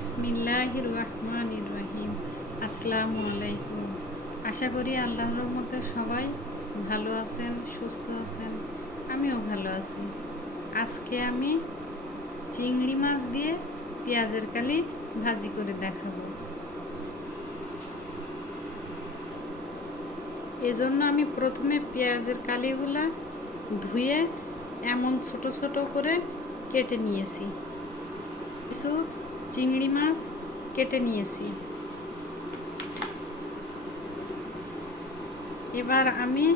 বিসমিল্লাহ রহমান রহিম আসসালামু আলাইকুম। আশা করি আল্লাহর রহমতে সবাই ভালো আছেন, সুস্থ আছেন। আমিও ভালো আছি। আজকে আমি চিংড়ি মাছ দিয়ে পেঁয়াজের কালি ভাজি করে দেখাবো। এজন্য আমি প্রথমে পেঁয়াজের কালিগুলা ধুয়ে এমন ছোট ছোট করে কেটে নিয়েছি। কিছু চিংড়ি মাছ কেটে নিয়েছি। এবার আমি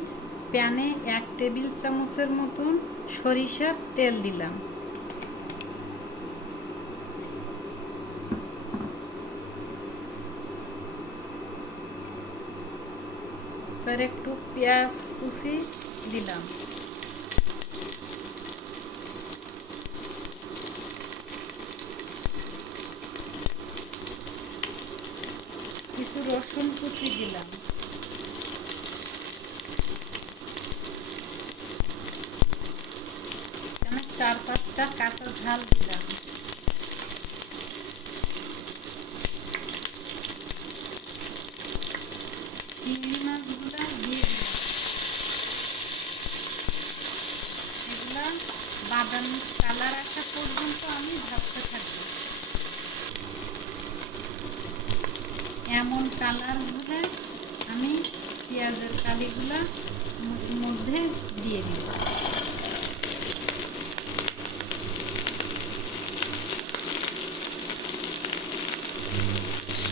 প্যানে এক টেবিল চামচের মতন সরিষার তেল দিলাম। এবার একটু পেঁয়াজ কুচি দিলাম। কিছু রসুন কুচি দিলাম। চার পাঁচটা কাঁচা ঝাল দিলাম। চিংড়ি মাছগুলো দিয়ে দিলাম। এগুলা বাদামি কালার আসা পর্যন্ত আমি ভাবতে থাকব। এমন কালার হলে আমি পেঁয়াজের কালিগুলা মধ্যে দিয়ে দিব।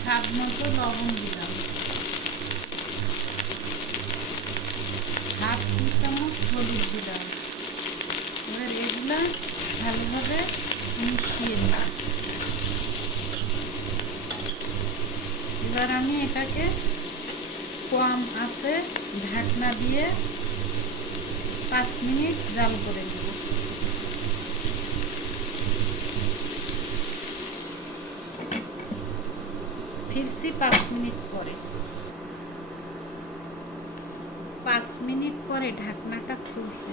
স্বাদ মতো লবণ দিলাম। হাফ টি চামচ হলুদ দিলাম। এবার এগুলা ভালোভাবে মিশিয়ে নিলাম। এবার আমি এটাকে কম আছে, ঢাকনা দিয়ে পাঁচ মিনিট জাল করে নেব। ফিরছি পাঁচ মিনিট পরে। পাঁচ মিনিট পরে ঢাকনাটা খুলছে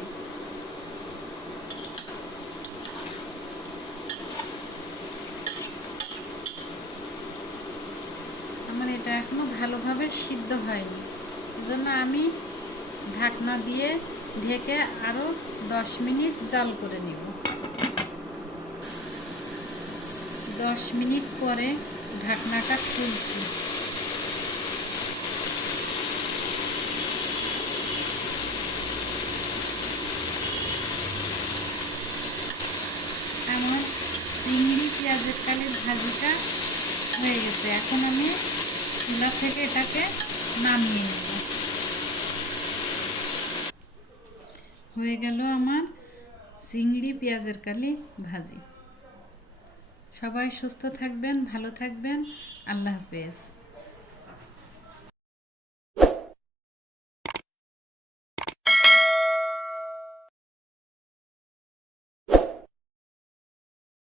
আমার এটা এখনও ভালোভাবে সিদ্ধ হয়নি। জন্য আমি ঢাকনা দিয়ে ঢেকে আরও দশ মিনিট জাল করে নেব। দশ মিনিট পরে ঢাকনাটা খুলছি। আমার চিংড়ি পেঁয়াজের কালির ভাজিটা হয়ে গেছে। এখন আমি চুলা থেকে এটাকে নামিয়ে নেব। হয়ে গেল আমার চিংড়ি পেঁয়াজের কালি ভাজি। সবাই সুস্থ থাকবেন, ভালো থাকবেন। আল্লাহ হাফেজ।